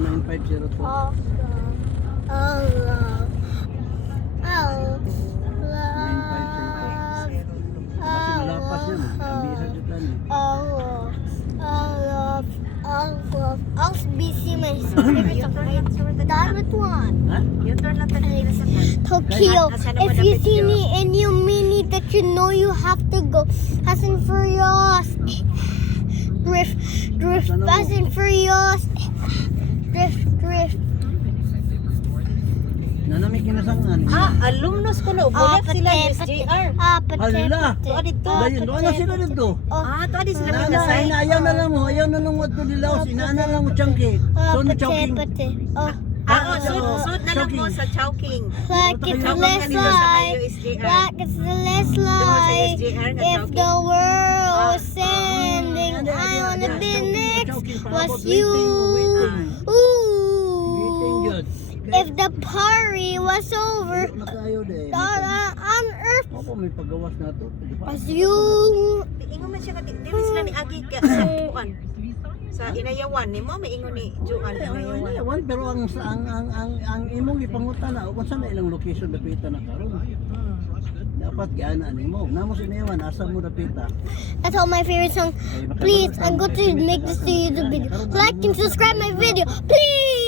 9502. Oh, love. Oh, love. Kasi malapas yan. Ang bisa dyan lang. Oh, love. I'll be seeing my diamond one. Ha? U-turn lang tayo sa kan. Tokyo, if you see me and you mini that you know you have to go. Fast and Furious. Drift, Fast and Furious. Drift. Nanamig kinasangan. Alumnus ko na. Ubulat sila yung SJR. Hala! Dito. Dayon, doon na sila dito. Ito di sila Nana, pinasay. ayaw na lang mo. Ayaw na lang mo ito nilaos. Inaana lang mo chunky. So, na chunking. Sud na lang mo sa Chowking. Like it's Chowking less kanina sa like, Mayo SJR. like it's less Doon sa like. SJR na If Chowking. the world was ending, I wanna be next. Was you? Waiting Ooh. good. If the party was over, Na tayo din. on earth Opo, may paggawas na ito. was you. Ingon man siya dili sila ni Agi sa kuan. Sa Inayawan ni mo may ingon ni Juan Inayawan. Ayawan, pero ang imong ipangutan na kung saan na ilang location dapita na karon. Dapat giana nimo. Namo sinayawan asa mo dapita. That's all my favorite song. Please, I'm going to make this to YouTube video. Like and subscribe my video, please.